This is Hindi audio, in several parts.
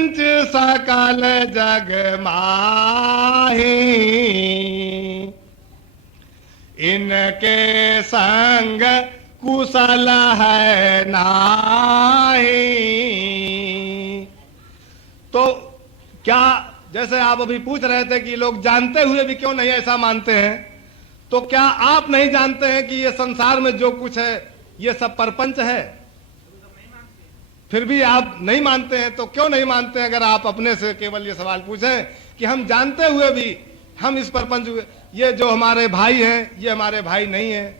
पंच सकल जग माही, इनके संग कुशल है नाही। तो क्या, जैसे आप अभी पूछ रहे थे कि लोग जानते हुए भी क्यों नहीं ऐसा मानते हैं, तो क्या आप नहीं जानते हैं कि ये संसार में जो कुछ है ये सब परपंच है? फिर भी आप नहीं मानते हैं, तो क्यों नहीं मानते हैं? अगर आप अपने से केवल ये सवाल पूछें कि हम जानते हुए भी हम इस परपंच, ये जो हमारे भाई हैं ये हमारे भाई नहीं है,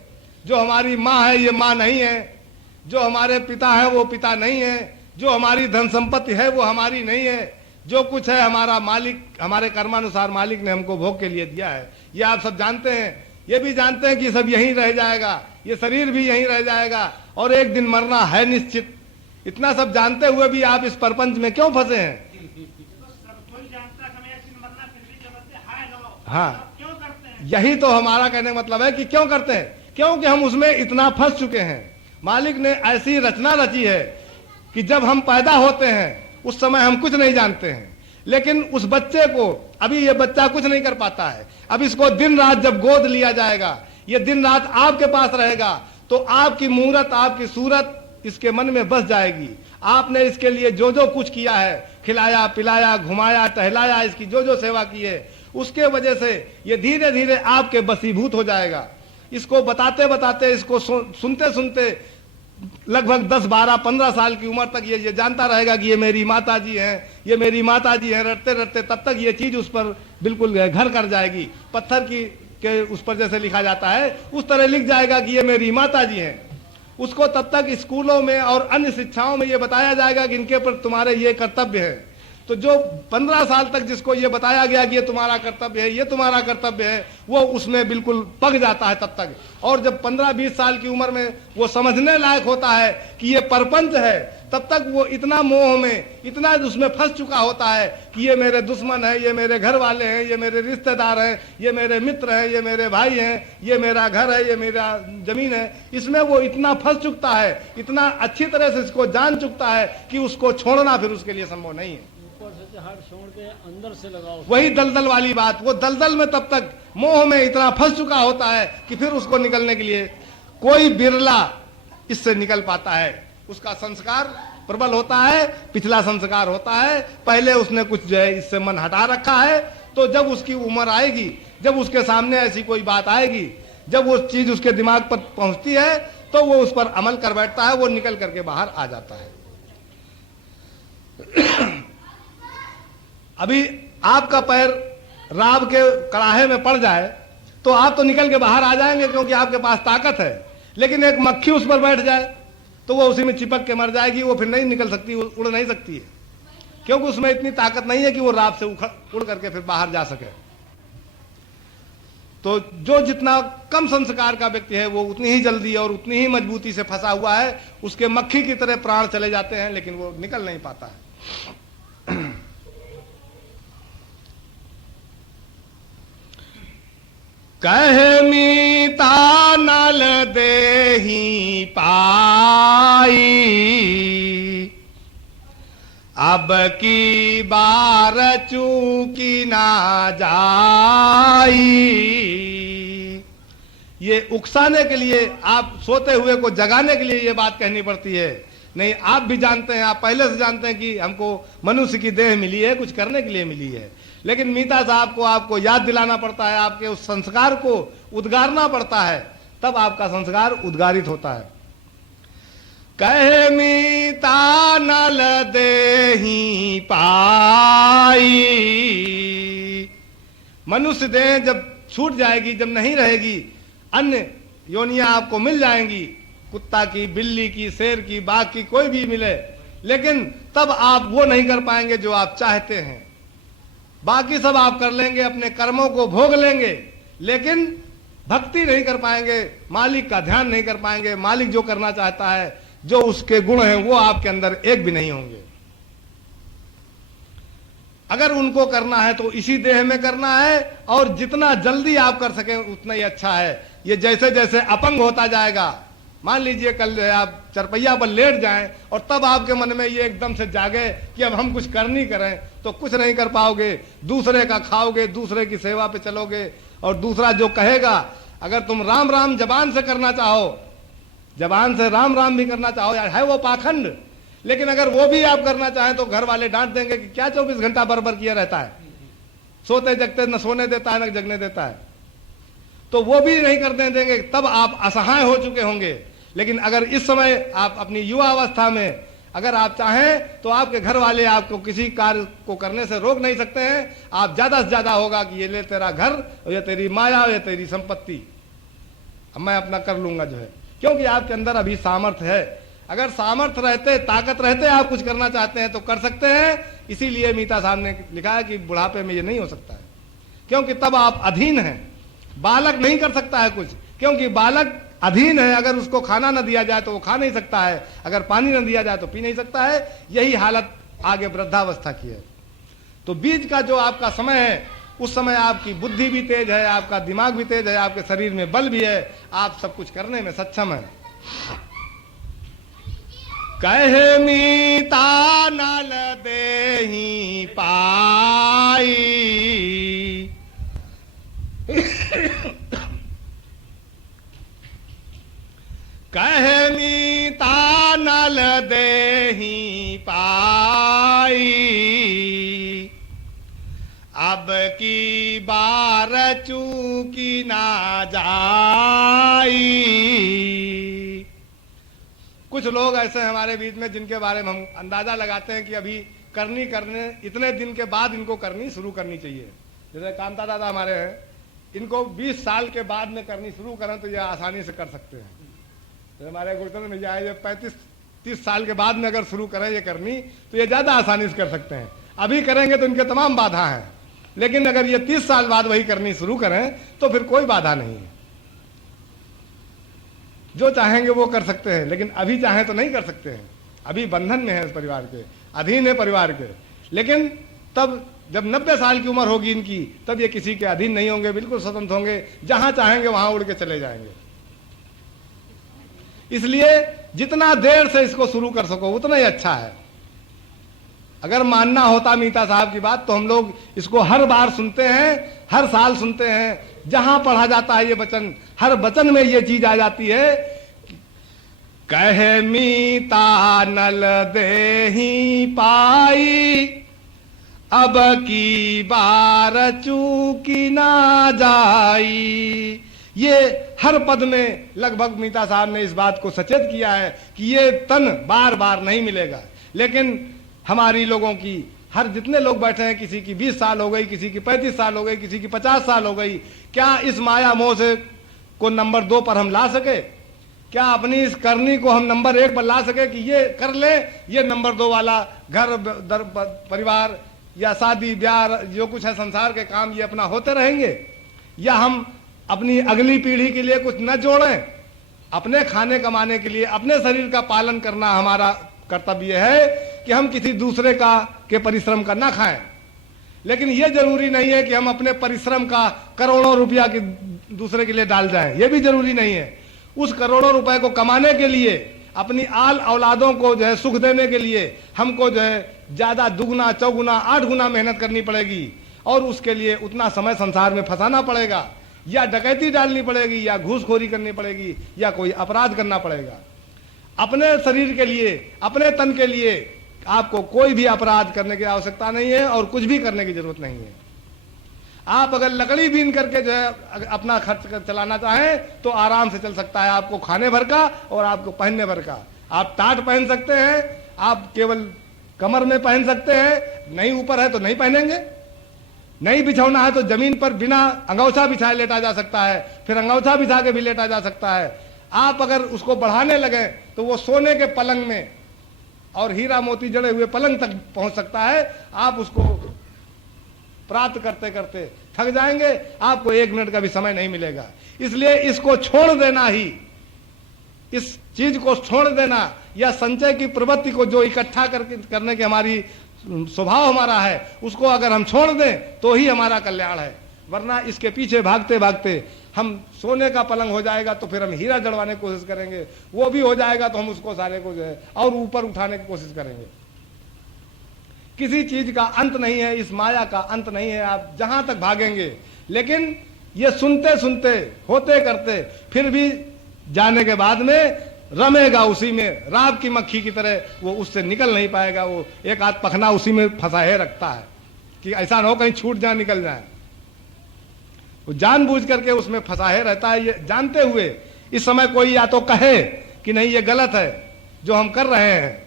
जो हमारी माँ है ये माँ नहीं है, जो हमारे पिता है वो पिता नहीं है, जो हमारी धन संपत्ति है वो हमारी नहीं है, जो कुछ है हमारा मालिक, हमारे कर्मानुसार मालिक ने हमको भोग के लिए दिया है, ये आप सब जानते हैं। ये भी जानते हैं कि सब यहीं रह जाएगा, ये शरीर भी यहीं रह जाएगा और एक दिन मरना है निश्चित। इतना सब जानते हुए भी आप इस परपंच में क्यों फंसे हैं? हाँ, यही तो हमारा कहने का मतलब है कि क्यों करते हैं, क्योंकि हम उसमें इतना फंस चुके हैं। मालिक ने ऐसी रचना रची है कि जब हम पैदा होते हैं उस समय हम कुछ नहीं जानते हैं, लेकिन उस बच्चे को, अभी ये बच्चा कुछ नहीं कर पाता है, अब इसको दिन रात जब गोद लिया जाएगा, ये दिन रात आपके पास रहेगा, तो आपकी मूरत, आपकी सूरत इसके मन में बस जाएगी। आपने इसके लिए जो जो कुछ किया है, खिलाया पिलाया घुमाया टहलाया, इसकी जो जो सेवा की है, उसके वजह से ये धीरे धीरे आपके बसीभूत हो जाएगा। इसको बताते बताते, इसको सुनते सुनते लगभग 10, 12, 15 साल की उम्र तक ये जानता रहेगा कि ये मेरी माता जी हैं, ये मेरी माता जी हैं। रटते रटते तब तक ये चीज उस पर बिल्कुल घर कर जाएगी। पत्थर की के उस पर जैसे लिखा जाता है उस तरह लिख जाएगा कि ये मेरी माता जी हैं। उसको तब तक स्कूलों में और अन्य शिक्षाओं में ये बताया जाएगा कि इनके पर तुम्हारे ये कर्तव्य है। तो जो 15 साल तक जिसको ये बताया गया कि ये तुम्हारा कर्तव्य है, ये तुम्हारा कर्तव्य है, वो उसमें बिल्कुल पक जाता है तब तक। और जब 15-20 साल की उम्र में वो समझने लायक होता है कि ये परपंच है, तब तक वो इतना मोह में, इतना उसमें फंस चुका होता है कि ये मेरे दुश्मन है, ये मेरे घर वाले हैं, ये मेरे रिश्तेदार हैं, ये मेरे मित्र हैं, ये मेरे भाई हैं, ये मेरा घर है, ये मेरा जमीन है। इसमें वो इतना फंस चुकता है, इतना अच्छी तरह से इसको जान चुकता है कि उसको छोड़ना फिर उसके लिए संभव नहीं है। छोड़ के अंदर से लगाओ, वही दलदल वाली बात। वो दलदल में तब तक मोह में इतना फंस चुका होता है कि फिर उसको निकलने के लिए कोई बिरला इससे निकल पाता है। उसका संस्कार प्रबल होता है, पिछला संस्कार होता है, पहले उसने कुछ जो है इससे मन हटा रखा है। तो जब उसकी उम्र आएगी, जब उसके सामने ऐसी कोई बात आएगी, जब वो चीज उसके दिमाग पर पहुंचती है, तो वो उस पर अमल कर बैठता है, वो निकल करके बाहर आ जाता है। अभी आपका पैर राब के कड़ाहे में पड़ जाए तो आप तो निकल के बाहर आ जाएंगे क्योंकि आपके पास ताकत है, लेकिन एक मक्खी उस पर बैठ जाए तो वो उसी में चिपक के मर जाएगी, वो फिर नहीं निकल सकती, उड़ नहीं सकती है, क्योंकि उसमें इतनी ताकत नहीं है कि वो राब से उड़ करके फिर बाहर जा सके। तो जो जितना कम संस्कार का व्यक्ति है वो उतनी ही जल्दी और उतनी ही मजबूती से फंसा हुआ है, उसके मक्खी की तरह प्राण चले जाते हैं लेकिन वो निकल नहीं पाता है। कह मीता नल देही पाई, अब की बार चूकी ना जाई। ये उकसाने के लिए, आप सोते हुए को जगाने के लिए ये बात कहनी पड़ती है। नहीं, आप भी जानते हैं, आप पहले से जानते हैं कि हमको मनुष्य की देह मिली है, कुछ करने के लिए मिली है, लेकिन मीता साहब को आपको याद दिलाना पड़ता है, आपके उस संस्कार को उद्गारना पड़ता है, तब आपका संस्कार उद्गारित होता है। कहे मीता नल देही पाई, मनुष्य देह जब छूट जाएगी, जब नहीं रहेगी, अन्य योनियां आपको मिल जाएंगी, कुत्ता की, बिल्ली की, शेर की, बाघ की, कोई भी मिले, लेकिन तब आप वो नहीं कर पाएंगे जो आप चाहते हैं। बाकी सब आप कर लेंगे, अपने कर्मों को भोग लेंगे, लेकिन भक्ति नहीं कर पाएंगे, मालिक का ध्यान नहीं कर पाएंगे। मालिक जो करना चाहता है, जो उसके गुण हैं, वो आपके अंदर एक भी नहीं होंगे। अगर उनको करना है तो इसी देह में करना है, और जितना जल्दी आप कर सकें उतना ही अच्छा है। ये जैसे जैसे अपंग होता जाएगा, मान लीजिए कल जो है आप चरपैया पर लेट जाएं और तब आपके मन में ये एकदम से जागे कि अब हम कुछ कर नहीं करें, तो कुछ नहीं कर पाओगे। दूसरे का खाओगे, दूसरे की सेवा पे चलोगे, और दूसरा जो कहेगा, अगर तुम राम राम जबान से करना चाहो, जबान से राम राम भी करना चाहो, यार है वो पाखंड, लेकिन अगर वो भी आप करना चाहें तो घर वाले डांट देंगे कि क्या 24 घंटा बरबर किया रहता है, सोते जगते न सोने देता है न जगने देता है, तो वो भी नहीं करने देंगे। तब आप असहाय हो चुके होंगे। लेकिन अगर इस समय आप अपनी युवा अवस्था में अगर आप चाहें तो आपके घर वाले आपको किसी कार्य को करने से रोक नहीं सकते हैं। आप ज्यादा से ज्यादा होगा कि ये ले तेरा घर, और ये तेरी माया, ये तेरी संपत्ति, अब मैं अपना कर लूंगा जो है, क्योंकि आपके अंदर अभी सामर्थ्य है। अगर सामर्थ्य रहते, ताकत रहते, आप कुछ करना चाहते हैं तो कर सकते हैं। इसीलिए मीता साहब ने लिखा है कि बुढ़ापे में ये नहीं हो सकता है, क्योंकि तब आप अधीन हैं। बालक नहीं कर सकता है कुछ, क्योंकि बालक अधीन है। अगर उसको खाना न दिया जाए तो वो खा नहीं सकता है, अगर पानी न दिया जाए तो पी नहीं सकता है। यही हालत आगे वृद्धावस्था की है। तो बीच का जो आपका समय है, उस समय आपकी बुद्धि भी तेज है, आपका दिमाग भी तेज है, आपके शरीर में बल भी है, आप सब कुछ करने में सक्षम है। कहे मीता नल देहि पाई, कहे मीता नल देहि पाई, अब की बार चूकी ना जाई। कुछ लोग ऐसे हैं हमारे बीच में जिनके बारे में हम अंदाजा लगाते हैं कि अभी करने इतने दिन के बाद इनको करनी शुरू करनी चाहिए। जैसे कांता दादा हमारे हैं, इनको 20 साल के बाद में करनी शुरू करें तो ये आसानी से कर सकते हैं। तो हमारे गुरुचंद्र भैया है, 35-30 साल के बाद में अगर शुरू करें ये करनी तो ये ज्यादा आसानी से कर सकते हैं। अभी करेंगे तो इनके तमाम बाधा हैं, लेकिन अगर ये 30 साल बाद वही करनी शुरू करें तो फिर कोई बाधा नहीं है। जो चाहेंगे वो कर सकते हैं, लेकिन अभी चाहें तो नहीं कर सकते हैं। अभी बंधन में है इस परिवार के, अधीन है परिवार के। लेकिन तब जब 90 साल की उम्र होगी इनकी, तब ये किसी के अधीन नहीं होंगे, बिल्कुल स्वतंत्र होंगे, जहां चाहेंगे वहां उड़ के चले जाएंगे। इसलिए जितना देर से इसको शुरू कर सको उतना ही अच्छा है। अगर मानना होता मीता साहब की बात तो हम लोग इसको हर बार सुनते हैं, हर साल सुनते हैं। जहां पढ़ा जाता है ये वचन, हर वचन में ये चीज आ जाती है, कहे मीता नल देहि पाई, अब की बार चूकी ना जाई। ये हर पद में लगभग मीता साहब ने इस बात को सचेत किया है कि ये तन बार बार नहीं मिलेगा। लेकिन हमारी लोगों की, हर जितने लोग बैठे हैं, किसी की 20 साल हो गई, किसी की 35 साल हो गई, किसी की 50 साल हो गई, क्या इस माया मोह से को नंबर 2 पर हम ला सके? क्या अपनी इस करनी को हम नंबर 1 पर ला सके कि ये कर ले, ये नंबर 2 वाला घर परिवार या शादी ब्याह जो कुछ है संसार के काम ये अपना होते रहेंगे? या हम अपनी अगली पीढ़ी के लिए कुछ न जोड़ें? अपने खाने कमाने के लिए अपने शरीर का पालन करना हमारा कर्तव्य है कि हम किसी दूसरे का के परिश्रम का ना खाएं। लेकिन यह जरूरी नहीं है कि हम अपने परिश्रम का करोड़ों रुपया की दूसरे के लिए डाल जाएं, यह भी जरूरी नहीं है। उस करोड़ों रुपए को कमाने के लिए, अपनी आल औलादों को जो है सुख देने के लिए हमको जो है ज्यादा दुगुना चौगुना 8 गुना मेहनत करनी पड़ेगी, और उसके लिए उतना समय संसार में फंसाना पड़ेगा, या डकैती डालनी पड़ेगी, या घूसखोरी करनी पड़ेगी, या कोई अपराध करना पड़ेगा। अपने शरीर के लिए, अपने तन के लिए आपको कोई भी अपराध करने की आवश्यकता नहीं है और कुछ भी करने की जरूरत नहीं है। आप अगर लकड़ी बीन करके जो है अपना खर्च चलाना चाहें तो आराम से चल सकता है, आपको खाने भर का और आपको पहनने भर का। आप टाट पहन सकते हैं, आप केवल कमर में पहन सकते हैं, नहीं ऊपर है तो नहीं पहनेंगे। नहीं बिछौना है तो जमीन पर बिना अंगोछा बिछाए लेटा जा सकता है, फिर अंगोछा बिछा के भी लेटा जा सकता है। आप अगर उसको बढ़ाने लगे तो वो सोने के पलंग में और हीरा मोती जड़े हुए पलंग तक पहुंच सकता है। आप उसको प्राप्त करते करते थक जाएंगे, आपको 1 मिनट का भी समय नहीं मिलेगा। इसलिए इसको छोड़ देना ही, इस चीज को छोड़ देना, या संचय की प्रवृत्ति को जो इकट्ठा करने की हमारी स्वभाव हमारा है, उसको अगर हम छोड़ दें तो ही हमारा कल्याण है। वरना इसके पीछे भागते भागते हम सोने का पलंग हो जाएगा तो फिर हम हीरा जड़वाने की कोशिश करेंगे, वो भी हो जाएगा तो हम उसको सारे को जो है और ऊपर उठाने की कोशिश करेंगे। किसी चीज का अंत नहीं है, इस माया का अंत नहीं है, आप जहां तक भागेंगे। लेकिन ये सुनते सुनते होते करते फिर भी जाने के बाद में रमेगा उसी में, रात की मक्खी की तरह, वो उससे निकल नहीं पाएगा। वो एक आध पखना उसी में फंसाए रखता है कि ऐसा ना हो कहीं छूट जाए निकल जाए। वो जानबूझ करके उसमें फंसाए रहता है, ये जानते हुए। इस समय कोई या तो कहे कि नहीं ये गलत है जो हम कर रहे हैं,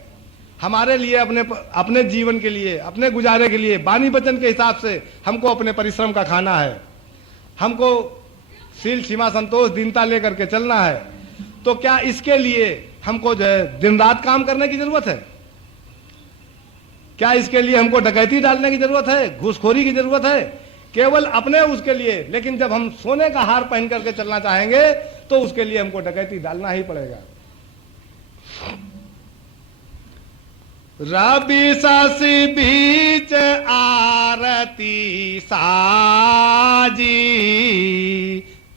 हमारे लिए अपने जीवन के लिए, अपने गुजारे के लिए, वाणी वचन के हिसाब से हमको अपने परिश्रम का खाना है, हमको सील सीमा संतोष दीनता लेकर के चलना है। तो क्या इसके लिए हमको जो है दिन रात काम करने की जरूरत है? क्या इसके लिए हमको डकैती डालने की जरूरत है, घूसखोरी की जरूरत है? केवल अपने उसके लिए। लेकिन जब हम सोने का हार पहन करके चलना चाहेंगे तो उसके लिए हमको डकैती डालना ही पड़ेगा। रवि शशि बीच आरती साजी।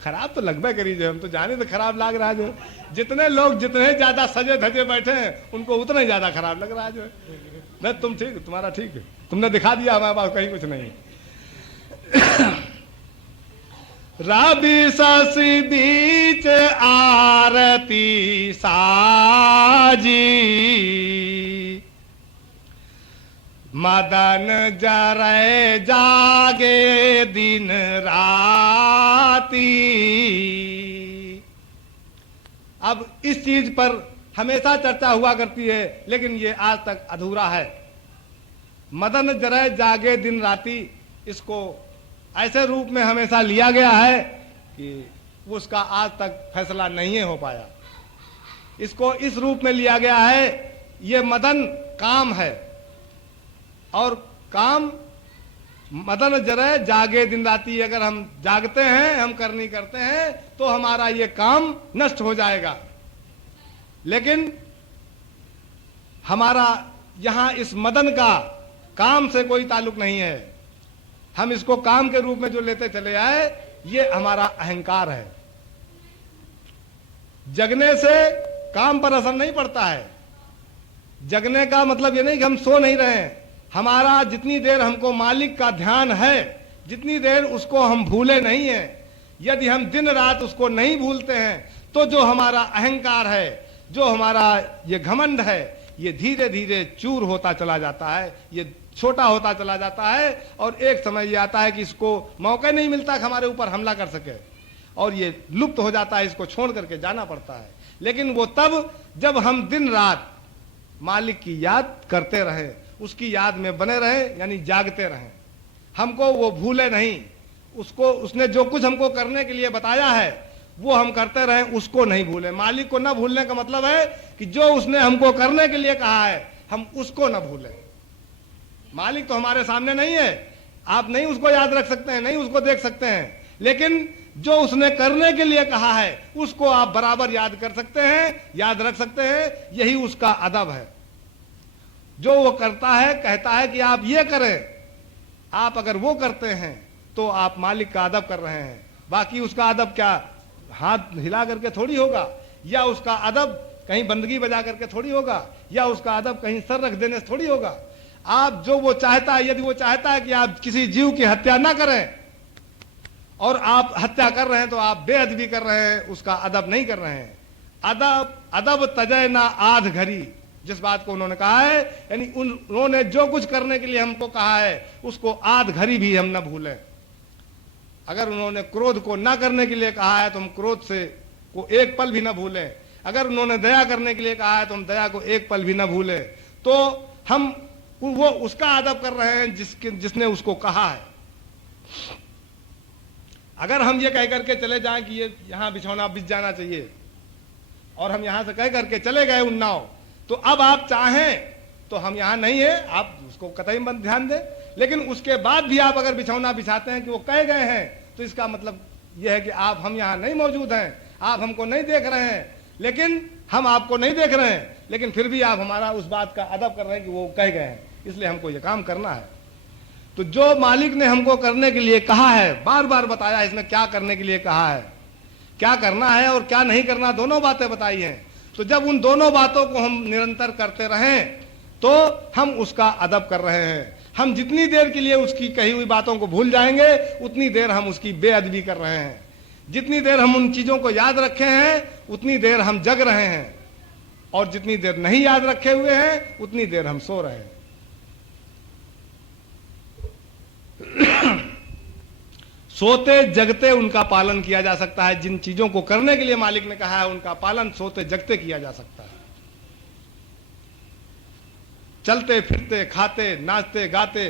खराब तो लगभग करी जो, हम तो जाने तो खराब लग रहा है जो। जितने लोग जितने ज्यादा सजे धजे बैठे हैं उनको उतना ही ज्यादा खराब लग रहा है जो है। नहीं तुम ठीक, तुम्हारा ठीक है, तुमने दिखा दिया हमारे पास कहीं कुछ नहीं। रवि शशि बीच आरती साजी। मदन जरे जागे दिन राती। अब इस चीज पर हमेशा चर्चा हुआ करती है, लेकिन ये आज तक अधूरा है। मदन जरे जागे दिन राती, इसको ऐसे रूप में हमेशा लिया गया है कि उसका आज तक फैसला नहीं हो पाया। इसको इस रूप में लिया गया है, ये मदन काम है, और काम मदन जरे जागे दिन राती। अगर हम जागते हैं, हम करनी करते हैं, तो हमारा ये काम नष्ट हो जाएगा। लेकिन हमारा यहां इस मदन का काम से कोई ताल्लुक नहीं है। हम इसको काम के रूप में जो लेते चले आए, ये हमारा अहंकार है। जगने से काम पर असर नहीं पड़ता है। जगने का मतलब ये नहीं कि हम सो नहीं रहे हैं। हमारा जितनी देर हमको मालिक का ध्यान है, जितनी देर उसको हम भूले नहीं हैं, यदि हम दिन रात उसको नहीं भूलते हैं, तो जो हमारा अहंकार है, जो हमारा ये घमंड है, ये धीरे धीरे चूर होता चला जाता है, ये छोटा होता चला जाता है। और एक समय ये आता है कि इसको मौका नहीं मिलता कि हमारे ऊपर हमला कर सके, और ये लुप्त हो जाता है, इसको छोड़ करके जाना पड़ता है। लेकिन वो तब जब हम दिन रात मालिक की याद करते रहें, उसकी याद में बने रहें, यानी जागते रहें, हमको वो भूले नहीं। उसको उसने जो कुछ हमको करने के लिए बताया है वो हम करते रहें, उसको नहीं भूले। मालिक को न भूलने का मतलब है कि जो उसने हमको करने के लिए कहा है हम उसको न भूलें। मालिक तो हमारे सामने नहीं है, आप नहीं उसको याद रख सकते हैं, नहीं उसको देख सकते हैं, लेकिन जो उसने करने के लिए कहा है उसको आप बराबर याद कर सकते हैं, याद रख सकते हैं। यही उसका अदब है। जो वो करता है, कहता है कि आप ये करें, आप अगर वो करते हैं तो आप मालिक का अदब कर रहे हैं। बाकी उसका अदब क्या हाथ हिला करके थोड़ी होगा, या उसका अदब कहीं बंदगी बजा करके थोड़ी होगा, या उसका अदब कहीं सर रख देने से थोड़ी होगा। आप जो वो चाहता है, यदि वो चाहता है कि आप किसी जीव की हत्या ना करें और आप हत्या कर रहे हैं, तो आप बेअदबी कर रहे हैं, उसका अदब नहीं कर रहे हैं। अदब तजय ना आध घड़ी, जिस बात को उन्होंने कहा है, यानी उन्होंने जो कुछ करने के लिए हमको कहा है उसको आध घड़ी भी हम न भूलें। अगर उन्होंने क्रोध को न करने के लिए कहा है तो हम क्रोध से को एक पल भी न भूलें। अगर उन्होंने दया करने के लिए कहा है तो हम दया को एक पल भी न भूलें। तो हम वो उसका अदब कर रहे हैं जिसने उसको कहा है। अगर हम ये कह करके चले जाएं कि ये यहां बिछौना बिछ जाना चाहिए, और हम यहां से कह करके चले गए उन्नाव, तो अब आप चाहें तो हम यहां नहीं है, आप उसको कतई मत ध्यान दें। लेकिन उसके बाद भी आप अगर बिछौना बिछाते हैं कि वो कह गए हैं, तो इसका मतलब यह है कि हम यहां नहीं मौजूद हैं, आप हमको नहीं देख रहे हैं, लेकिन हम आपको नहीं देख रहे हैं, लेकिन फिर भी आप हमारा उस बात का अदब कर रहे हैं कि वो कह गए हैं, इसलिए हमको ये काम करना है। तो जो मालिक ने हमको करने के लिए कहा है, बार बार बताया इसने क्या करने के लिए कहा है, क्या करना है और क्या नहीं करना, दोनों बातें बताई हैं। तो जब उन दोनों बातों को हम निरंतर करते रहें तो हम उसका अदब कर रहे हैं। हम जितनी देर के लिए उसकी कही हुई बातों को भूल जाएंगे उतनी देर हम उसकी बेअदबी कर रहे हैं। जितनी देर हम उन चीजों को याद रखे हैं उतनी देर हम जग रहे हैं, और जितनी देर नहीं याद रखे हुए हैं उतनी देर हम सो रहे हैं। सोते जगते उनका पालन किया जा सकता है। जिन चीजों को करने के लिए मालिक ने कहा है उनका पालन सोते जगते किया जा सकता है। चलते फिरते खाते नाचते गाते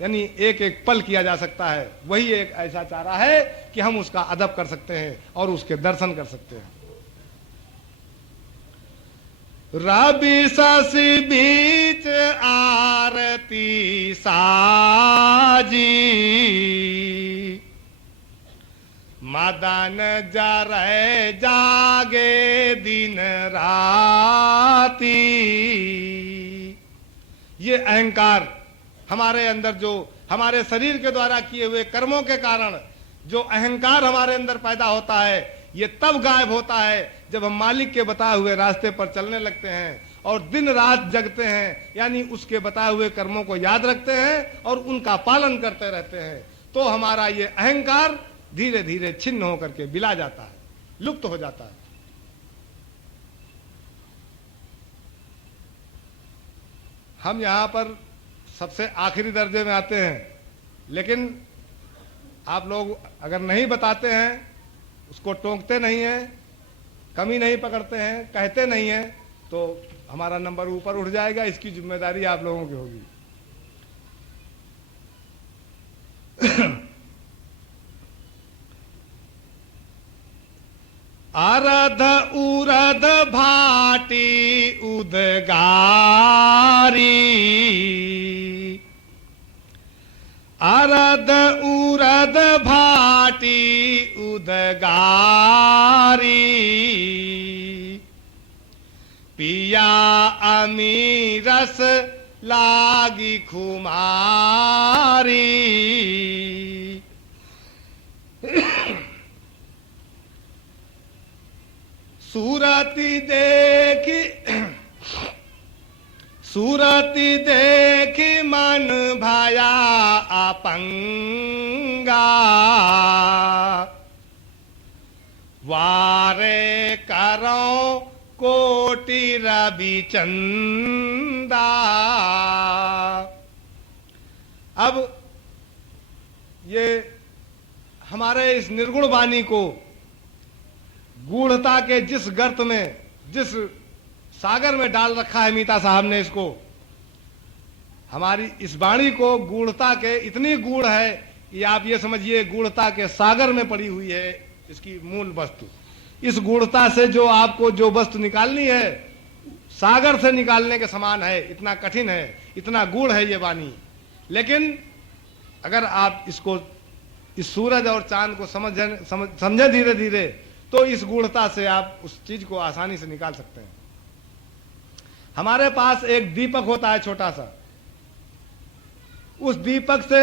यानी एक एक पल किया जा सकता है। वही एक ऐसा चारा है कि हम उसका अदब कर सकते हैं और उसके दर्शन कर सकते हैं। रबी ससी बीच आरती साजी, मदन जरे जागे दिन राती। ये अहंकार हमारे अंदर, जो हमारे शरीर के द्वारा किए हुए कर्मों के कारण जो अहंकार हमारे अंदर पैदा होता है, ये तब गायब होता है जब हम मालिक के बताए हुए रास्ते पर चलने लगते हैं और दिन रात जगते हैं, यानी उसके बताए हुए कर्मों को याद रखते हैं और उनका पालन करते रहते हैं। तो हमारा ये अहंकार धीरे धीरे छिन्न होकर के बिला जाता है, लुप्त हो जाता है। हम यहां पर सबसे आखिरी दर्जे में आते हैं, लेकिन आप लोग अगर नहीं बताते हैं, उसको टोकते नहीं हैं, कमी नहीं पकड़ते हैं, कहते नहीं हैं, तो हमारा नंबर ऊपर उठ जाएगा। इसकी जिम्मेदारी आप लोगों की होगी। अरध उरध भाटी उदगारी, अरध उरध भाटी उदगारी, पिया अमीरस लागी खुमारी। सूरती देखी सूरती देखी मन भया अपंगा, वारे करो कोटि रवि चंदा। अब ये हमारे इस निर्गुण वाणी को गूढ़ता के जिस गर्त में, जिस सागर में डाल रखा है मीता साहब ने इसको, हमारी इस वाणी को गूढ़ता के इतनी गूढ़ है कि आप ये समझिए गूढ़ता के सागर में पड़ी हुई है इसकी मूल वस्तु। इस गूढ़ता से जो आपको जो वस्तु निकालनी है सागर से निकालने के समान है, इतना कठिन है, इतना गूढ़ है ये वाणी। लेकिन अगर आप इसको, इस सूरज और चांद को समझे धीरे धीरे, तो इस गूढ़ता से आप उस चीज को आसानी से निकाल सकते हैं। हमारे पास एक दीपक होता है छोटा सा, उस दीपक से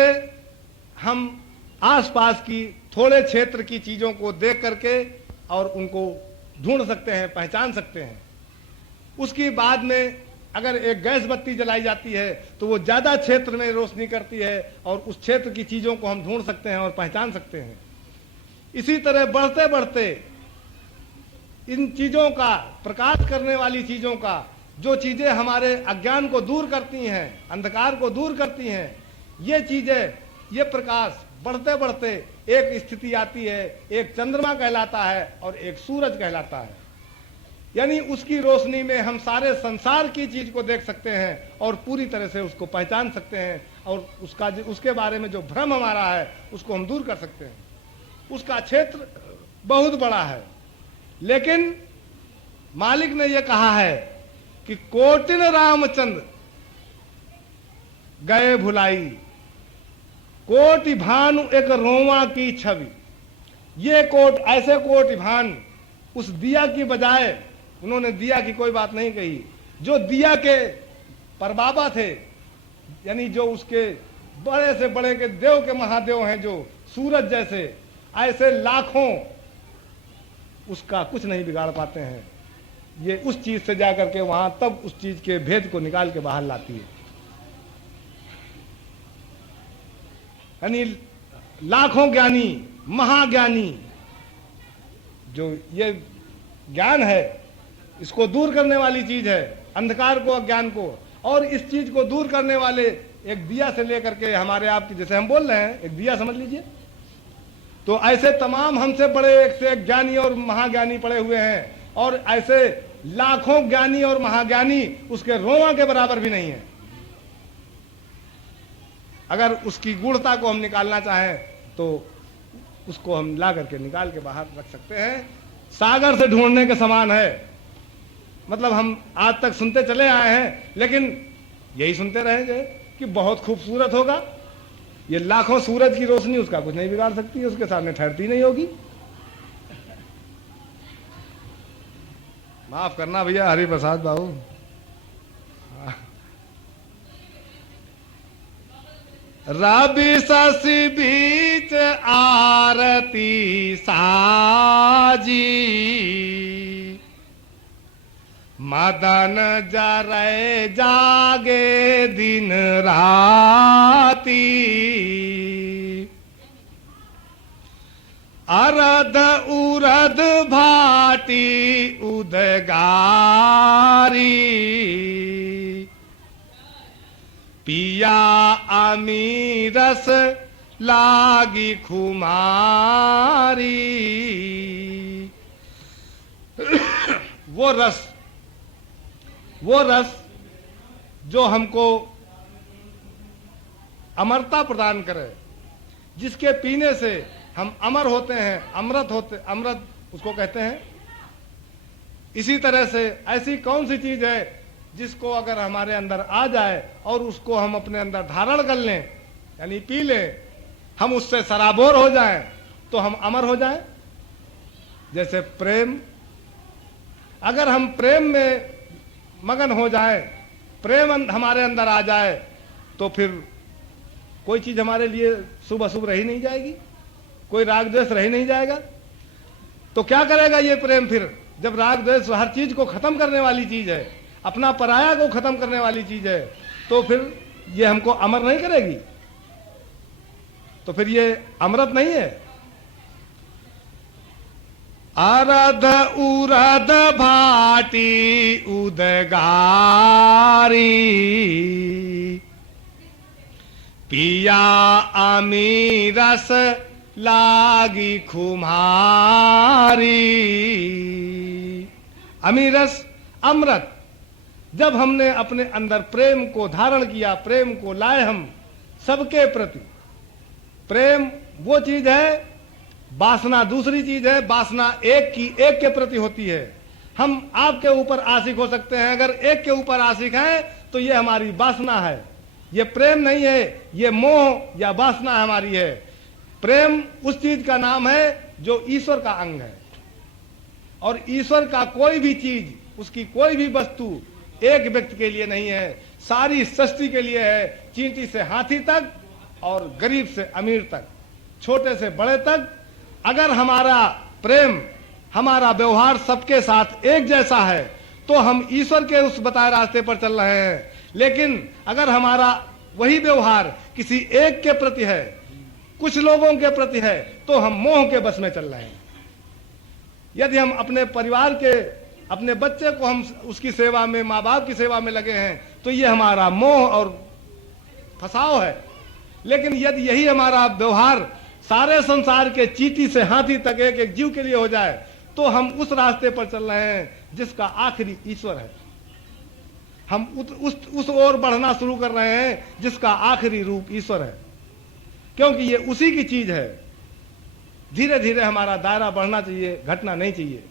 हम आसपास की थोड़े क्षेत्र की चीजों को देख करके और उनको ढूंढ सकते हैं, पहचान सकते हैं। उसकी बाद में अगर एक गैस बत्ती जलाई जाती है तो वो ज्यादा क्षेत्र में रोशनी करती है और उस क्षेत्र की चीजों को हम ढूंढ सकते हैं और पहचान सकते हैं। इसी तरह बढ़ते बढ़ते इन चीजों का, प्रकाश करने वाली चीजों का, जो चीजें हमारे अज्ञान को दूर करती हैं, अंधकार को दूर करती हैं, ये चीजें, ये प्रकाश बढ़ते बढ़ते एक स्थिति आती है, एक चंद्रमा कहलाता है और एक सूरज कहलाता है। यानी उसकी रोशनी में हम सारे संसार की चीज को देख सकते हैं और पूरी तरह से उसको पहचान सकते हैं और उसके बारे में जो भ्रम हमारा है उसको हम दूर कर सकते हैं। उसका क्षेत्र बहुत बड़ा है, लेकिन मालिक ने यह कहा है कि कोटिन रामचंद्र गए भुलाई, कोटि भानु एक रोमा की छवि। ये कोट, ऐसे कोटि भान, उस दिया की बजाय उन्होंने दिया की कोई बात नहीं कही, जो दिया के परबाबा थे, यानी जो उसके बड़े से बड़े के देव के महादेव हैं, जो सूरज जैसे, ऐसे लाखों उसका कुछ नहीं बिगाड़ पाते हैं। ये उस चीज से जा करके वहां तब उस चीज के भेद को निकाल के बाहर लाती है। यानी लाखों ज्ञानी, महाज्ञानी, जो ये ज्ञान है इसको दूर करने वाली चीज है, अंधकार को, अज्ञान को, और इस चीज को दूर करने वाले एक दिया से लेकर के हमारे आपकी, जैसे हम बोल रहे हैं, एक दिया समझ लीजिए। तो ऐसे तमाम हमसे बड़े एक से एक ज्ञानी और महाज्ञानी पड़े हुए हैं, और ऐसे लाखों ज्ञानी और महाज्ञानी उसके रोमा के बराबर भी नहीं है। अगर उसकी गूढ़ता को हम निकालना चाहें तो उसको हम ला करके निकाल के बाहर रख सकते हैं। सागर से ढूंढने के समान है। मतलब हम आज तक सुनते चले आए हैं, लेकिन यही सुनते रहेंगे कि बहुत खूबसूरत होगा। ये लाखों सूरज की रोशनी उसका कुछ नहीं बिगाड़ सकती है, उसके सामने ठहरती नहीं होगी। माफ करना भैया हरि प्रसाद बाबू। रवि शशि बीच आरती साजी, मदन जरे जागे दिन राती, अरद उरद भाटी उदगारी, पिया अमीरस लागी खुमारी। वो रस जो हमको अमरता प्रदान करे, जिसके पीने से हम अमर होते हैं, अमृत उसको कहते हैं। इसी तरह से ऐसी कौन सी चीज है जिसको अगर हमारे अंदर आ जाए और उसको हम अपने अंदर धारण कर लें, यानी पी लें, हम उससे सराबोर हो जाएं तो हम अमर हो जाएं। जैसे प्रेम, अगर हम प्रेम में मगन हो जाएं, प्रेम हमारे अंदर आ जाए, तो फिर कोई चीज हमारे लिए शुभ अशुभ रही नहीं जाएगी, कोई राग द्वेष रही नहीं जाएगा। तो क्या करेगा ये प्रेम फिर, जब राग द्वेष हर चीज को खत्म करने वाली चीज है, अपना पराया को खत्म करने वाली चीज है, तो फिर ये हमको अमर नहीं करेगी, तो फिर ये अमृत नहीं है। अरद उरद भाटी उदगारी, पिया अमीरस लागी खुमारी। अमीरस, अमृत, जब हमने अपने अंदर प्रेम को धारण किया, प्रेम को लाए हम सबके प्रति। प्रेम वो चीज है, वासना दूसरी चीज है। वासना एक के प्रति होती है। हम आपके ऊपर आशिक हो सकते हैं, अगर एक के ऊपर आशिक हैं तो ये हमारी वासना है, ये प्रेम नहीं है, ये मोह या वासना हमारी है। प्रेम उस चीज का नाम है जो ईश्वर का अंग है, और ईश्वर का कोई भी चीज, उसकी कोई भी वस्तु एक व्यक्ति के लिए नहीं है, सारी सृष्टि के लिए है। चींटी से हाथी तक और गरीब से अमीर तक, छोटे से बड़े तक। अगर हमारा प्रेम, हमारा व्यवहार सबके साथ एक जैसा है तो हम ईश्वर के उस बताए रास्ते पर चल रहे हैं। लेकिन अगर हमारा वही व्यवहार किसी एक के प्रति है, कुछ लोगों के प्रति है, तो हम मोह के बस में चल रहे हैं। यदि हम अपने परिवार के, अपने बच्चे को हम उसकी सेवा में, माँ बाप की सेवा में लगे हैं, तो ये हमारा मोह और फसाव है। लेकिन यदि यही हमारा व्यवहार सारे संसार के चींटी से हाथी तक एक एक जीव के लिए हो जाए, तो हम उस रास्ते पर चल रहे हैं जिसका आखिरी ईश्वर है। हम उस ओर बढ़ना शुरू कर रहे हैं जिसका आखिरी रूप ईश्वर है, क्योंकि ये उसी की चीज है। धीरे धीरे हमारा दायरा बढ़ना चाहिए, घटना नहीं चाहिए।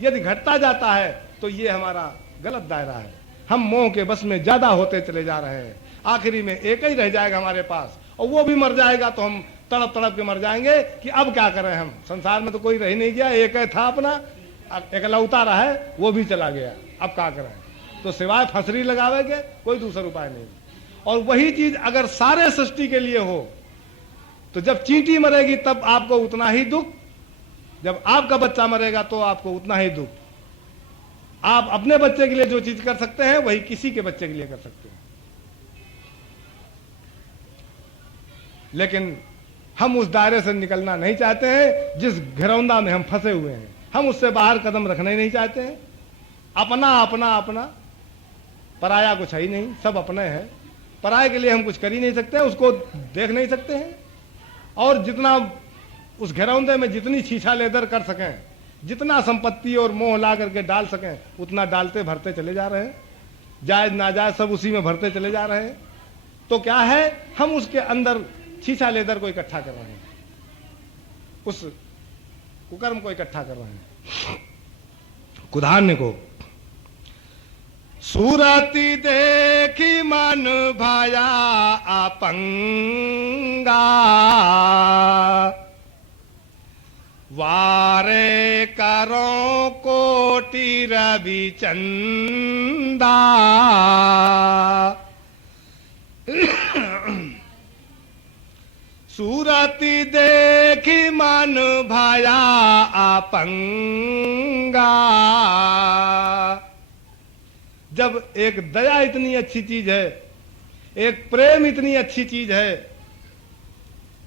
यदि घटता जाता है तो ये हमारा गलत दायरा है। हम मोह के बस में ज्यादा होते चले जा रहे हैं। आखिरी में एक ही रह जाएगा हमारे पास, और वो भी मर जाएगा तो हम तड़प तड़प के मर जाएंगे कि अब क्या करें हम। संसार में तो कोई रह नहीं गया, एक है था अपना, एकलौता रहा है, वो भी चला गया, अब क्या करें। तो सिवाय फंसरी लगावे के कोई दूसरा उपाय नहीं। और वही चीज अगर सारे सृष्टि के लिए हो, तो जब चींटी मरेगी तब आपको उतना ही दुख, जब आपका बच्चा मरेगा तो आपको उतना ही दुख। आप अपने बच्चे के लिए जो चीज कर सकते हैं वही किसी के बच्चे के लिए कर सकते हैं, लेकिन हम उस दायरे से निकलना नहीं चाहते हैं जिस घरौंदा में हम फंसे हुए हैं। हम उससे बाहर कदम रखना ही नहीं चाहते हैं। अपना अपना अपना, पराया कुछ है ही नहीं, सब अपने हैं। पराये के लिए हम कुछ कर ही नहीं सकते, उसको देख नहीं सकते हैं। और जितना उस घरौंदे में जितनी छीछा लेदर कर सकें, जितना संपत्ति और मोह ला करके डाल सकें, उतना डालते भरते चले जा रहे हैं। जायज नाजायज सब उसी में भरते चले जा रहे हैं। तो क्या है, हम उसके अंदर छीछा लेदर को इकट्ठा कर रहे हैं, उस कुकर्म को इकट्ठा कर रहे हैं। कुधान्य को सूरती देखी मन भाया अपंगा, वारे करो कोटि रवि चंदा। सूरती देखी मन भाया अपंगा। जब एक दया इतनी अच्छी चीज है, एक प्रेम इतनी अच्छी चीज है,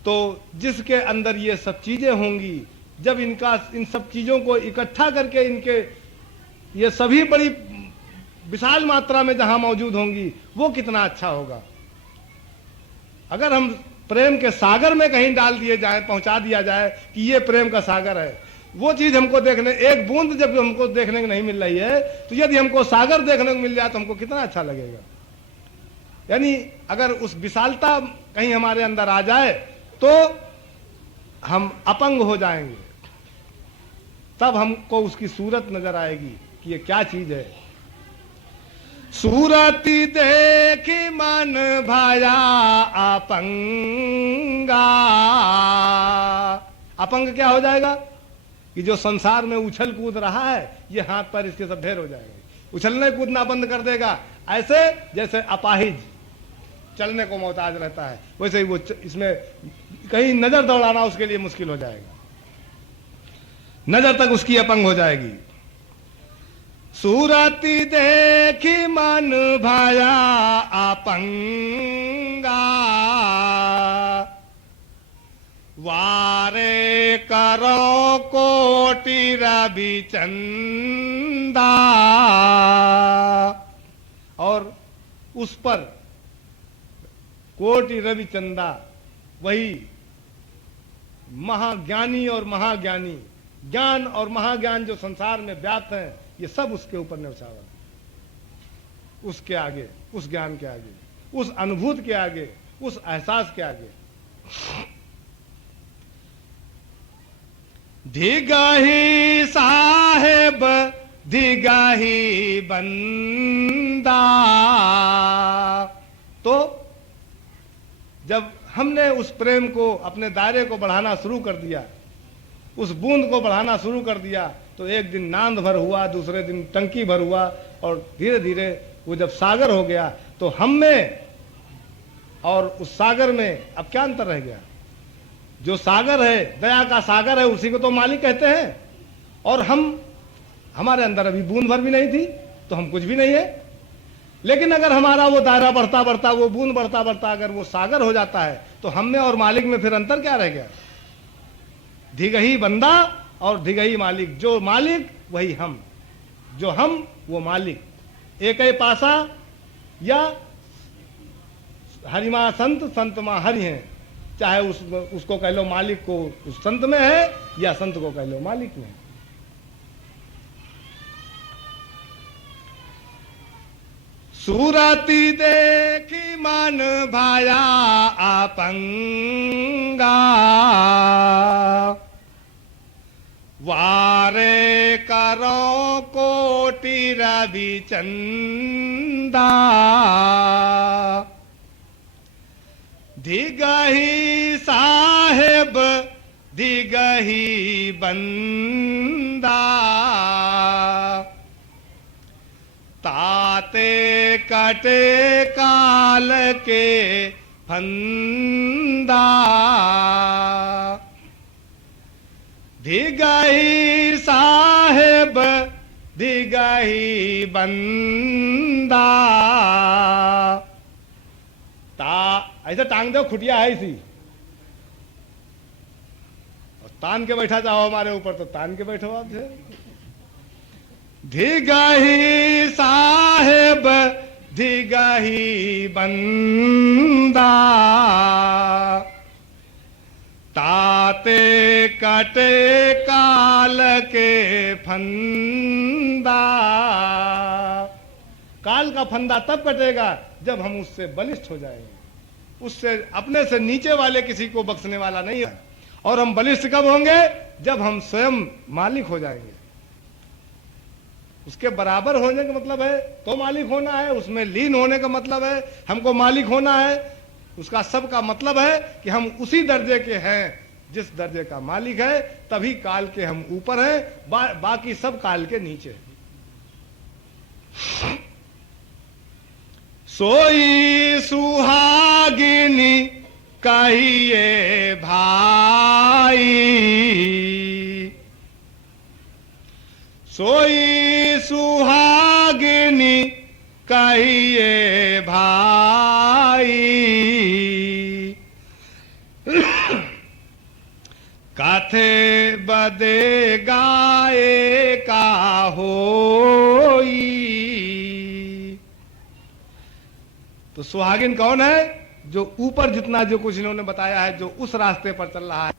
तो जिसके अंदर ये सब चीजें होंगी, जब इन सब चीजों को इकट्ठा करके इनके ये सभी बड़ी विशाल मात्रा में जहां मौजूद होंगी, वो कितना अच्छा होगा। अगर हम प्रेम के सागर में कहीं डाल दिए जाए, पहुंचा दिया जाए कि ये प्रेम का सागर है, वो चीज हमको देखने, एक बूंद जब हमको देखने को नहीं मिल रही है, तो यदि हमको सागर देखने को मिल जाए तो हमको कितना अच्छा लगेगा। यानी अगर उस विशालता कहीं हमारे अंदर आ जाए तो हम अपंग हो जाएंगे, तब हमको उसकी सूरत नजर आएगी कि ये क्या चीज है। सूरती देखी मन भाया अपंगा। अपंग क्या हो जाएगा कि जो संसार में उछल कूद रहा है, ये हाथ पर इसके सब ढेर हो जाएगा, उछलने कूदना बंद कर देगा। ऐसे जैसे अपाहिज चलने को मोहताज रहता है, वैसे ही वो इसमें कहीं नजर दौड़ाना उसके लिए मुश्किल हो जाएगा, नजर तक उसकी अपंग हो जाएगी। सूरती देखी मन भाया अपंगा, वारे करो कोटि रवि चंदा। और उस पर कोटि रवि चंदा, वही महाज्ञानी और महाज्ञानी, ज्ञान और महाज्ञान जो संसार में व्याप्त हैं, ये सब उसके ऊपर न्यौछावर, उसके आगे, उस ज्ञान के आगे, उस अनुभूति के आगे, उस एहसास के आगे। धिगही साहेब धिगही बंदा। तो जब हमने उस प्रेम को, अपने दायरे को बढ़ाना शुरू कर दिया, उस बूंद को बढ़ाना शुरू कर दिया, तो एक दिन नांद भर हुआ, दूसरे दिन टंकी भर हुआ, और धीरे धीरे वो जब सागर हो गया, तो हम में और उस सागर में अब क्या अंतर रह गया। जो सागर है, दया का सागर है, उसी को तो मालिक कहते हैं। और हमारे अंदर अभी बूंद भर भी नहीं थी, तो हम कुछ भी नहीं है। लेकिन अगर हमारा वो दायरा बढ़ता बढ़ता, वो बूंद बढ़ता बढ़ता अगर वो सागर हो जाता है, तो हम में और मालिक में फिर अंतर क्या रह गया। धिगही बंदा और धिगही मालिक। जो मालिक वही हम, जो हम वो मालिक। एक ही पासा, या हरिमा संत, संत मां हरि हैं। चाहे उसको कह लो मालिक को उस संत में है, या संत को कह लो मालिक में है। सूरती देखी मन भाया अपंगा, वारे करो कोटि रवि चंदा। धिगही साहेब धिगही बंदा, ताते कटे काल के फंदा। धिगही साहेब धिगही बंदा, ऐसे टांग दो, खुटिया है इसी, और तान के बैठा जाओ हमारे ऊपर तो तान के बैठो आप। धिगही साहेब धिगही बंदा, ताते कटे काल के फंदा। काल का फंदा तब कटेगा जब हम उससे बलिष्ठ हो जाएंगे, उससे अपने से नीचे वाले किसी को बख्शने वाला नहीं है। और हम बलिष्ठ कब होंगे? जब हम स्वयं मालिक हो जाएंगे। उसके बराबर होने का मतलब है तो मालिक होना है, उसमें लीन होने का मतलब है हमको मालिक होना है। उसका सब का मतलब है कि हम उसी दर्जे के हैं जिस दर्जे का मालिक है, तभी काल के हम ऊपर हैं, बाकी सब काल के नीचे हैं। सोई सुहागिनी कहिए भाई, सोई सुहागिनी कहिए भाई, काथे बदे गाए का होई। तो सुहागिन कौन है? जो ऊपर जितना जो कुछ इन्होंने बताया है, जो उस रास्ते पर चल रहा है।